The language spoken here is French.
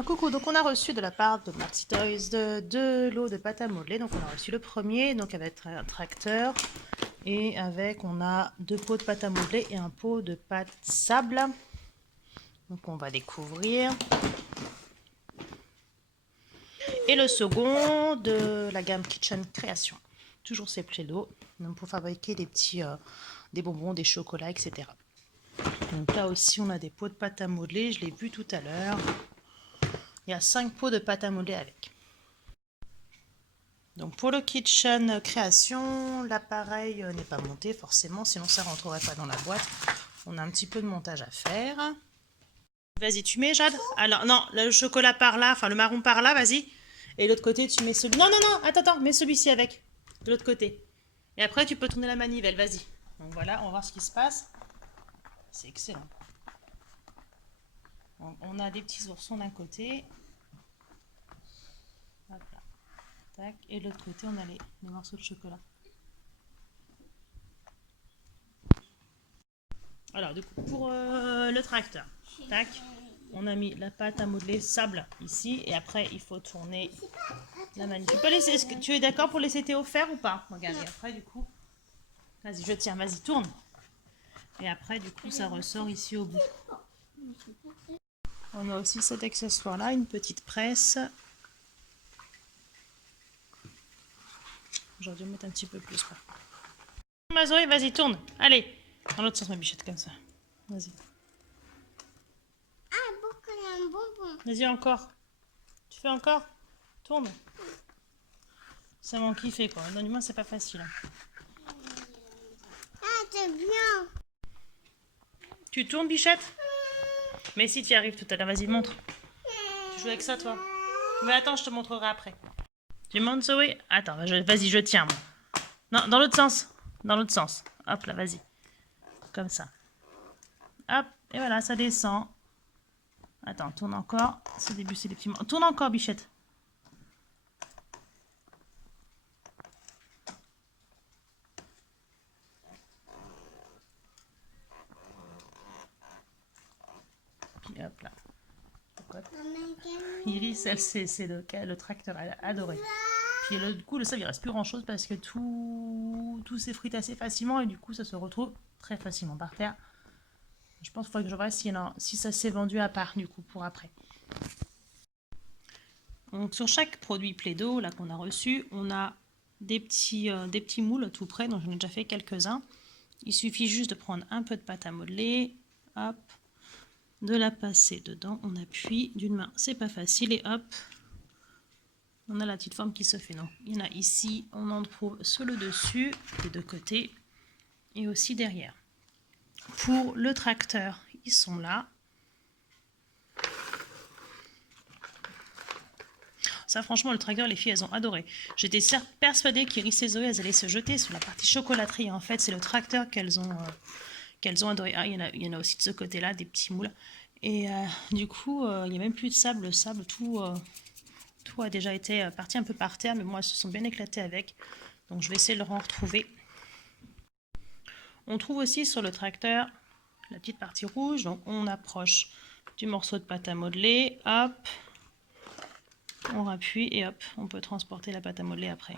Coucou, donc on a reçu de la part de Maxi Toys deux lots de pâte à modeler. Donc on a reçu le premier, donc avec un tracteur, et avec on a 2 pots de pâte à modeler et un pot de pâte sable. Donc on va découvrir. Et le second de la gamme Kitchen Création. Toujours ces Play-Doh, donc pour fabriquer des petits des bonbons, des chocolats, etc. Donc là aussi on a des pots de pâte à modeler, je l'ai vu tout à l'heure. Il y a 5 pots de pâte à modeler avec. Donc pour le Kitchen Création, l'appareil n'est pas monté forcément, sinon ça ne rentrerait pas dans la boîte. On a un petit peu de montage à faire. Vas-y, tu mets Jade? Alors non, le chocolat par là, enfin le marron par là, vas-y. Et l'autre côté, tu mets celui... Non, non, non, attends, mets celui-ci avec. De l'autre côté. Et après, tu peux tourner la manivelle, vas-y. Donc voilà, on va voir ce qui se passe. C'est excellent. On a des petits oursons d'un côté. Hop là. Tac. Et de l'autre côté, on a les morceaux de chocolat. Alors, du coup, pour le tracteur, tac, on a mis la pâte à modeler sable ici. Et après, il faut tourner la manivelle. Tu peux laisser, est-ce que tu es d'accord pour laisser Théo faire ou pas? Regarde, et après, du coup, vas-y, je tiens, vas-y, tourne. Et après, du coup, ça ressort ici au bout. On a aussi cet accessoire-là, une petite presse. J'aurais dû mettre un petit peu plus. Mazoré, vas-y, tourne. Allez, dans l'autre sens, ma bichette, comme ça. Vas-y. Ah, beaucoup un bonbon. Vas-y, encore. Tu fais encore? Tourne. C'est mon kiffé, quoi. Non, du moins, c'est pas facile. Ah, c'est bien. Tu tournes, bichette? Mais si, tu y arrives tout à l'heure. Vas-y, montre. Tu joues avec ça, toi? Mais attends, je te montrerai après. Tu montes, Zoé? Attends, vas-y, je tiens, moi. Non, dans l'autre sens. Dans l'autre sens. Hop là, vas-y. Comme ça. Hop, et voilà, ça descend. Attends, tourne encore. Ce début, c'est des petits... Tourne encore, bichette. Puis hop là. Iris, elle, c'est le tracteur, elle a adoré. Puis du coup, le sable, il reste plus grand chose parce que tout s'effrite assez facilement et du coup, ça se retrouve très facilement par terre. Je pense qu'il faudrait que je vois si ça s'est vendu à part du coup pour après. Donc sur chaque produit Play-Doh là qu'on a reçu, on a des petits moules tout près, donc j'en ai déjà fait quelques-uns. Il suffit juste de prendre un peu de pâte à modeler, hop, de la passer dedans, on appuie d'une main, c'est pas facile et hop, on a la petite forme qui se fait. Donc il y en a ici, on en trouve sur le dessus, des deux côtés et aussi derrière. Pour le tracteur, ils sont là. Ça, franchement, le tracteur, les filles, elles ont adoré. J'étais persuadée qu'Iris et Zoé, elles allaient se jeter sur la partie chocolaterie. En fait, c'est le tracteur qu'elles ont adoré. Ah, il y en a aussi de ce côté-là, des petits moules. Et du coup, il n'y a même plus de sable. Le sable, tout a déjà été parti un peu par terre. Mais moi, elles se sont bien éclatées avec. Donc, je vais essayer de le retrouver. On trouve aussi sur le tracteur la petite partie rouge. Donc, on approche du morceau de pâte à modeler. Hop. On rappuie et hop, on peut transporter la pâte à modeler après.